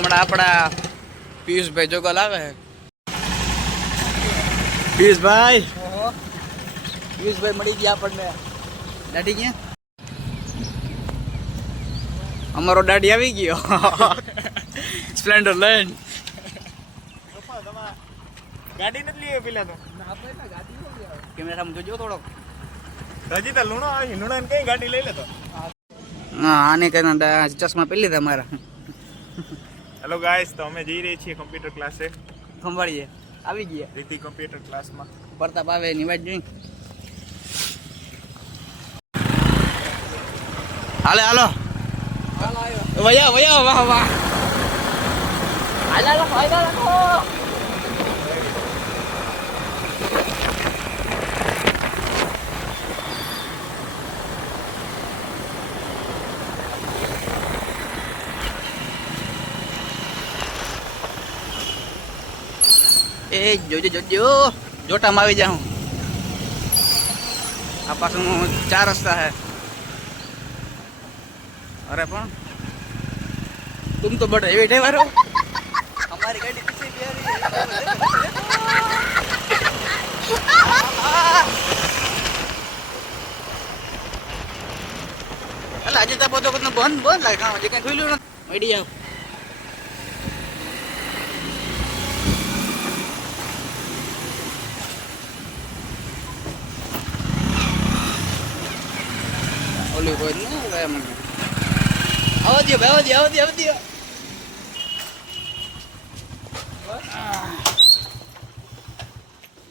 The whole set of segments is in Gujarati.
હમણાં આપણા પિયુષભાઈ જોગલ આવે છે. પિયુષભાઈ મળી ગયા આપણને. દાઢી ક્યાં? અમારો દાઢી આવી ગયો. સ્પ્લેન્ડર લઈને ગાડી નથી લઈ પેલા તો કેમેરામાં જોજો થોડોક. હજી તો લુણો આવી લુણા કઈ ગાડી લઈ લેતો. હા આને કઈ ચશ્મા પહેરી લીધા મારા. હેલો ગાઈસ, તો અમે જઈ રહી છીએ કમ્પ્યુટર ક્લાસે. ખંભાળીએ આવી ગયા રીતિ કમ્પ્યુટર ક્લાસમાં. પ્રતાપ આવે એની વાત જોઈ. હાલો વયા વાહ વાહ. હાલા રાખો. એ જોજો જોટામાં આવી જાઉં. આ પાછું 4 રસ્તા હે. અરે પણ तुम तो बड़ा हेवी ड्राइवर हो. हमारी गाड़ी पीछे भी आ रही है. अल्लाह आज तक तो कितना बंद लागे काम जे कहीं खुल्યું નથી. આઈડિયા ઓલી કોઈ ન આવે મને. આવો દો.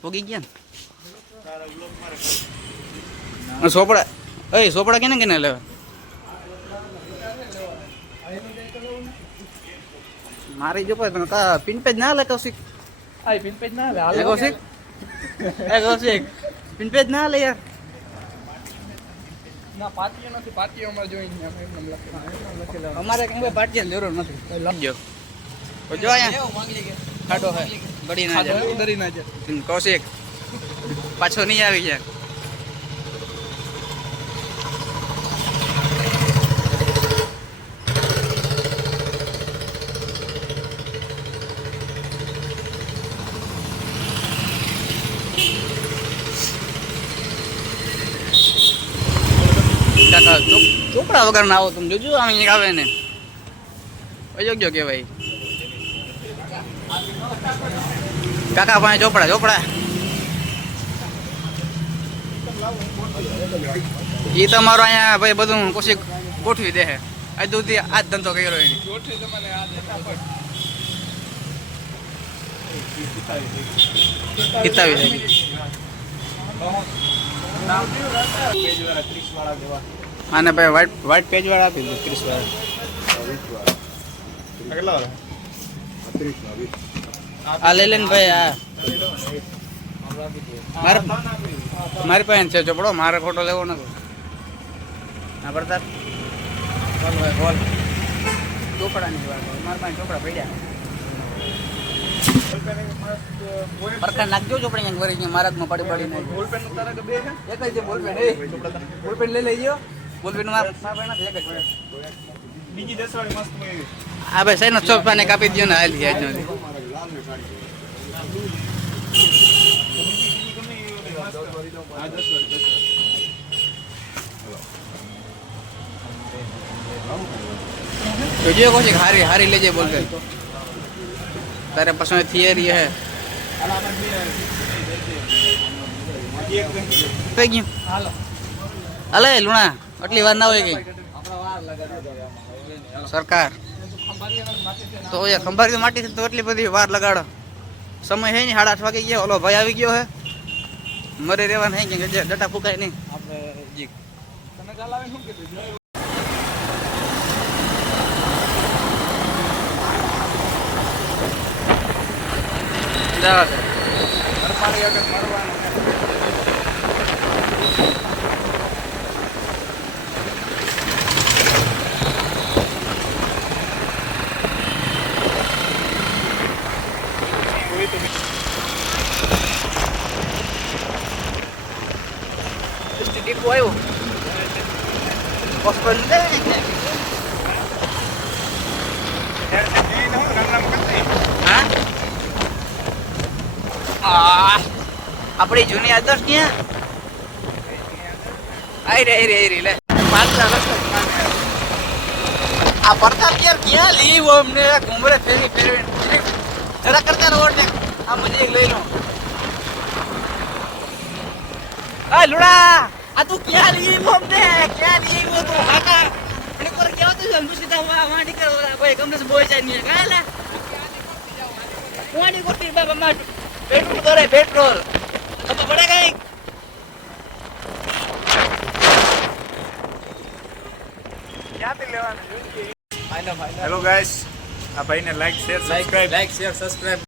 પોગી ગયા ને સોપડા કેને લેવા? મારી જો પિન પેજ ના લે કૌશિક. પિન પેજ ના લે કૌશિક. પિન પેજ ના લે યાર. ના પાટીઓ નથી. પાટીઓ અમારે જોઈ અમારે કઈ પાટીઓ જરૂર નથી. લખજો જો અહીંયા ખાડો હે. બડી ના જાય. ડરી ના જાય. કૌશિક પાછો નહીં આવી જાય. ચોપડા વગર ના આવો તમે જોજો. આમ આવે ને અયોગ્ય કહેવાય. કાકા પાસે ચોપડા એ તમારો અહીંયા ભાઈ બધું કોશી ગોઠવી દે. આજ સુધી આ જ ધંધો કર્યો એની. કિતાબી આને ભાઈ વ્હાઈટ પેજ વાળા આપી દો. 30 વાળા આ લઈ લે ને ભાઈ. આ મારી પાસે છે ચોપડો. મારે ફોટો લેવો નથી. ના પ્રતાપ બોલ ચોપડા ની વાત. મારી પાસે ચોપડા પડ્યા. પરખા નાખજો ચોપડી વરી મહારાજમાં પડી નાખજો. બોલપેન તારા બે છે. એક જ છે બોલપેન. બોલપેન લઈ લેજો. બોલપેન મારા પાસે એક જ છે. બીજી 10 વાળી મસ્ત એવી. આ ભાઈ સાઈનો ચોપાને કાપી દયો ને હાલી આજ નો. જોજો કોશિક હારી લેજે બોલપેન. તારે પાછળ થિયરી હે. અલે લુણા આટલી વાર ના હોય કઈ સરકાર તો ખંભારી માટી તો એટલી બધી વાર લગાડો. સમય હે ને 8:30 વાગે ગયા. ઓલો ભાઈ આવી ગયો હે. મરે રહેવા નહીં કે ડટા ફૂકાય નહીં. ટિકિટ આવ્યો હોસ્પિટલ આપણી જૂની આદર્શ ક્યાં આઈ રે લે પાછલા રસ્તો આ પ્રતાપ ક્યાં લીવ અમને ઘુમરે ફેરવી જરા કરતા રોડ ને આ મજે લઈ લો આ લુડા આ તું ક્યાં લીવ અમને ક્યાં લીવ તું કાકા અને પર કેવો તું સમજુ સીધા વા નીકળ ભાઈ ગમને સે બોય જાય ની કાલા કોણી કોટી બાબા માં પેટ્રોલ દોરે પેટ્રોલ अब बड़ा गए ક્યાંથી લેવાનું હેલો ગાઈસ આ ભાઈને like share subscribe like share subscribe